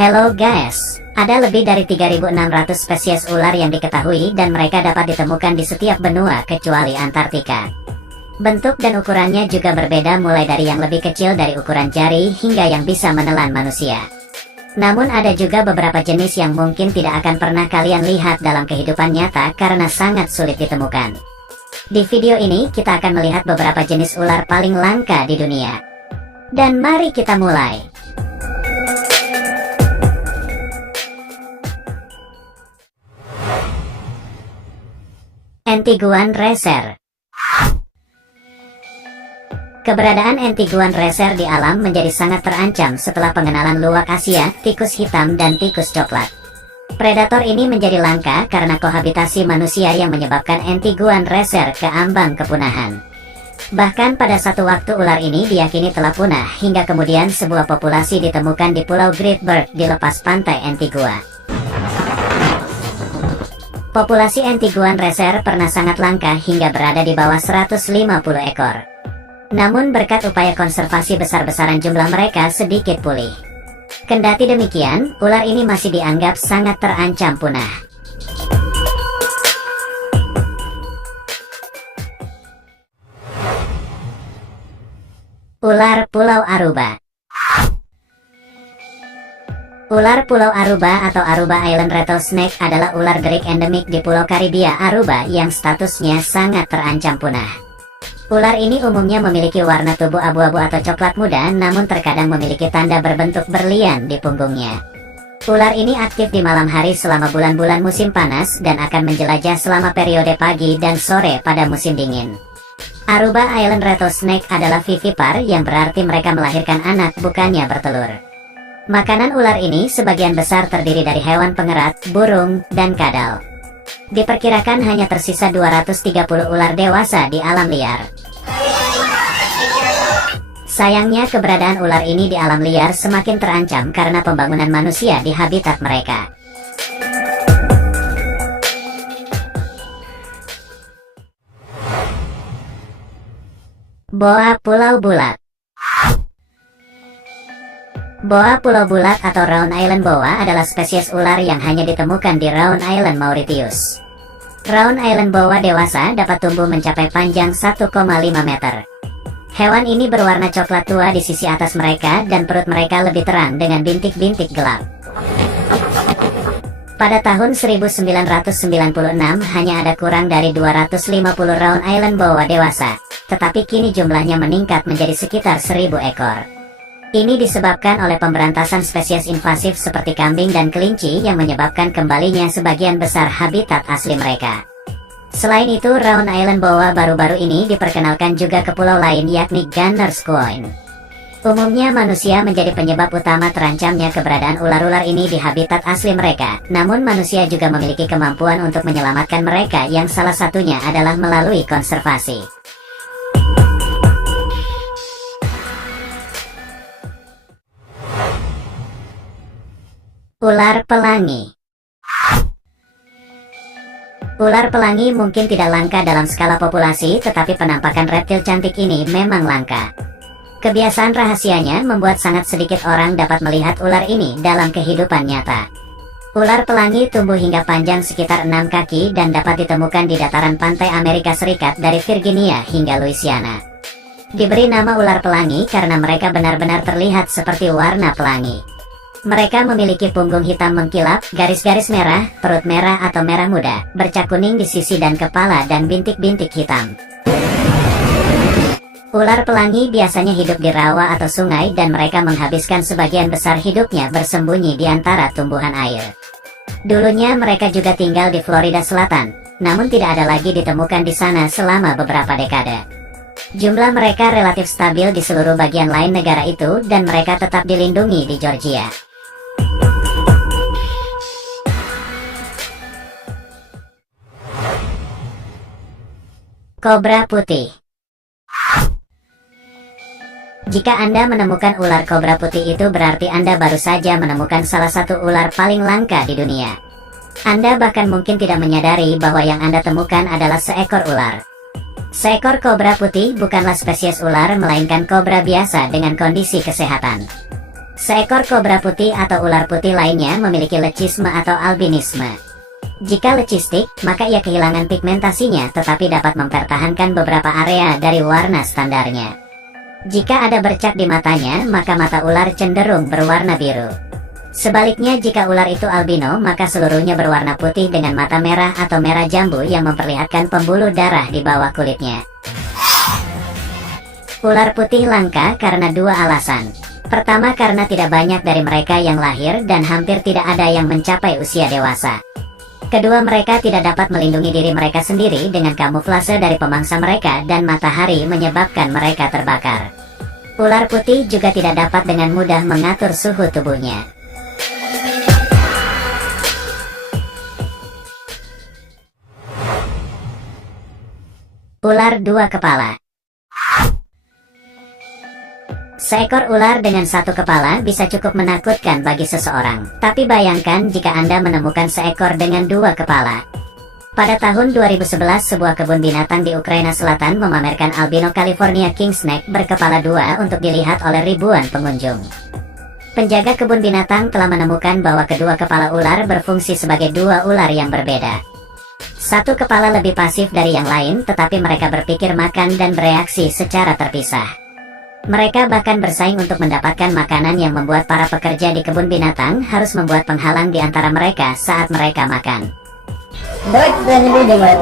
Hello guys, ada lebih dari 3.600 spesies ular yang diketahui dan mereka dapat ditemukan di setiap benua kecuali Antartika. Bentuk dan ukurannya juga berbeda, mulai dari yang lebih kecil dari ukuran jari hingga yang bisa menelan manusia. Namun ada juga beberapa jenis yang mungkin tidak akan pernah kalian lihat dalam kehidupan nyata karena sangat sulit ditemukan. Di video ini kita akan melihat beberapa jenis ular paling langka di dunia. Dan mari kita mulai. Antiguan Racer. Keberadaan Antiguan Racer di alam menjadi sangat terancam setelah pengenalan luwak Asia, tikus hitam dan tikus coklat. Predator ini menjadi langka karena kohabitasi manusia yang menyebabkan Antiguan Racer ke ambang kepunahan. Bahkan pada satu waktu ular ini diyakini telah punah, hingga kemudian sebuah populasi ditemukan di Pulau Great Bird di lepas pantai Antigua. Populasi Antiguan Racer pernah sangat langka hingga berada di bawah 150 ekor. Namun berkat upaya konservasi besar-besaran jumlah mereka sedikit pulih. Kendati demikian, ular ini masih dianggap sangat terancam punah. Ular Pulau Aruba. Ular Pulau Aruba atau Aruba Island Rattlesnake adalah ular derik endemik di Pulau Karibia Aruba yang statusnya sangat terancam punah. Ular ini umumnya memiliki warna tubuh abu-abu atau coklat muda, namun terkadang memiliki tanda berbentuk berlian di punggungnya. Ular ini aktif di malam hari selama bulan-bulan musim panas dan akan menjelajah selama periode pagi dan sore pada musim dingin. Aruba Island Rattlesnake adalah vivipar, yang berarti mereka melahirkan anak bukannya bertelur. Makanan ular ini sebagian besar terdiri dari hewan pengerat, burung, dan kadal. Diperkirakan hanya tersisa 230 ular dewasa di alam liar. Sayangnya keberadaan ular ini di alam liar semakin terancam karena pembangunan manusia di habitat mereka. Boa Pulau Bulat. Boa Pulau Bulat atau Round Island Boa adalah spesies ular yang hanya ditemukan di Round Island, Mauritius. Round Island Boa dewasa dapat tumbuh mencapai panjang 1,5 meter. Hewan ini berwarna coklat tua di sisi atas mereka dan perut mereka lebih terang dengan bintik-bintik gelap. Pada tahun 1996 hanya ada kurang dari 250 Round Island Boa dewasa, tetapi kini jumlahnya meningkat menjadi sekitar 1000 ekor. Ini disebabkan oleh pemberantasan spesies invasif seperti kambing dan kelinci yang menyebabkan kembalinya sebagian besar habitat asli mereka. Selain itu, Round Island Boa baru-baru ini diperkenalkan juga ke pulau lain, yakni Gunners Point. Umumnya manusia menjadi penyebab utama terancamnya keberadaan ular-ular ini di habitat asli mereka, namun manusia juga memiliki kemampuan untuk menyelamatkan mereka, yang salah satunya adalah melalui konservasi. Ular pelangi. Ular pelangi mungkin tidak langka dalam skala populasi, tetapi penampakan reptil cantik ini memang langka. Kebiasaan rahasianya membuat sangat sedikit orang dapat melihat ular ini dalam kehidupan nyata. Ular pelangi tumbuh hingga panjang sekitar 6 kaki dan dapat ditemukan di dataran pantai Amerika Serikat dari Virginia hingga Louisiana. Diberi nama ular pelangi karena mereka benar-benar terlihat seperti warna pelangi. Mereka memiliki punggung hitam mengkilap, garis-garis merah, perut merah atau merah muda, bercak kuning di sisi dan kepala dan bintik-bintik hitam. Ular pelangi biasanya hidup di rawa atau sungai dan mereka menghabiskan sebagian besar hidupnya bersembunyi di antara tumbuhan air. Dulunya mereka juga tinggal di Florida Selatan, namun tidak ada lagi ditemukan di sana selama beberapa dekade. Jumlah mereka relatif stabil di seluruh bagian lain negara itu dan mereka tetap dilindungi di Georgia. Kobra putih. Jika Anda menemukan ular kobra putih, itu berarti Anda baru saja menemukan salah satu ular paling langka di dunia. Anda bahkan mungkin tidak menyadari bahwa yang Anda temukan adalah seekor ular. Seekor kobra putih bukanlah spesies ular, melainkan kobra biasa dengan kondisi kesehatan. Seekor kobra putih atau ular putih lainnya memiliki lecisme atau albinisme. Jika lecistik, maka ia kehilangan pigmentasinya tetapi dapat mempertahankan beberapa area dari warna standarnya. Jika ada bercak di matanya, maka mata ular cenderung berwarna biru. Sebaliknya, jika ular itu albino, maka seluruhnya berwarna putih dengan mata merah atau merah jambu yang memperlihatkan pembuluh darah di bawah kulitnya. Ular putih langka karena dua alasan. Pertama, karena tidak banyak dari mereka yang lahir dan hampir tidak ada yang mencapai usia dewasa. Kedua, mereka tidak dapat melindungi diri mereka sendiri dengan kamuflase dari pemangsa mereka dan matahari menyebabkan mereka terbakar. Ular putih juga tidak dapat dengan mudah mengatur suhu tubuhnya. Ular dua kepala. Seekor ular dengan satu kepala bisa cukup menakutkan bagi seseorang. Tapi bayangkan jika Anda menemukan seekor dengan dua kepala. Pada tahun 2011, sebuah kebun binatang di Ukraina Selatan memamerkan albino California king snake berkepala dua untuk dilihat oleh ribuan pengunjung. Penjaga kebun binatang telah menemukan bahwa kedua kepala ular berfungsi sebagai dua ular yang berbeda. Satu kepala lebih pasif dari yang lain, tetapi mereka berpikir makan dan bereaksi secara terpisah. Mereka bahkan bersaing untuk mendapatkan makanan yang membuat para pekerja di kebun binatang harus membuat penghalang di antara mereka saat mereka makan.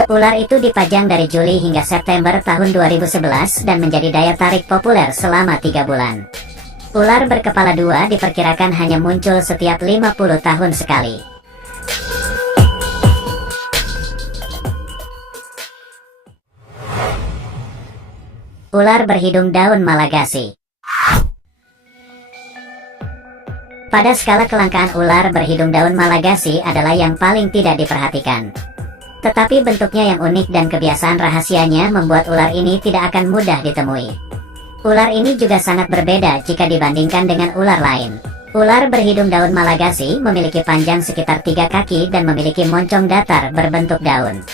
Ular itu dipajang dari Juli hingga September tahun 2011 dan menjadi daya tarik populer selama 3 bulan. Ular berkepala dua diperkirakan hanya muncul setiap 50 tahun sekali. Ular berhidung daun Malagasy. Pada skala kelangkaan, ular berhidung daun Malagasy adalah yang paling tidak diperhatikan. Tetapi bentuknya yang unik dan kebiasaan rahasianya membuat ular ini tidak akan mudah ditemui. Ular ini juga sangat berbeda jika dibandingkan dengan ular lain. Ular berhidung daun Malagasy memiliki panjang sekitar 3 kaki dan memiliki moncong datar berbentuk daun.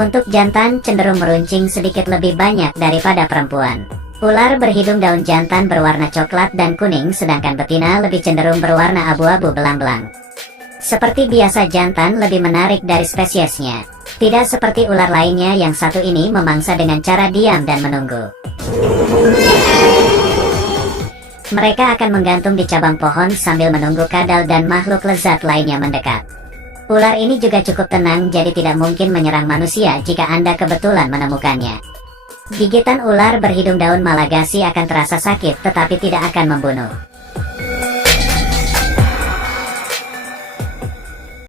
Untuk jantan cenderung meruncing sedikit lebih banyak daripada perempuan. Ular berhidung daun jantan berwarna coklat dan kuning, sedangkan betina lebih cenderung berwarna abu-abu belang-belang. Seperti biasa, jantan lebih menarik dari spesiesnya. Tidak seperti ular lainnya yang satu ini memangsa dengan cara diam dan menunggu. Mereka akan menggantung di cabang pohon sambil menunggu kadal dan makhluk lezat lainnya mendekat. Ular ini juga cukup tenang, jadi tidak mungkin menyerang manusia jika Anda kebetulan menemukannya. Gigitan ular berhidung daun Malagasy akan terasa sakit tetapi tidak akan membunuh.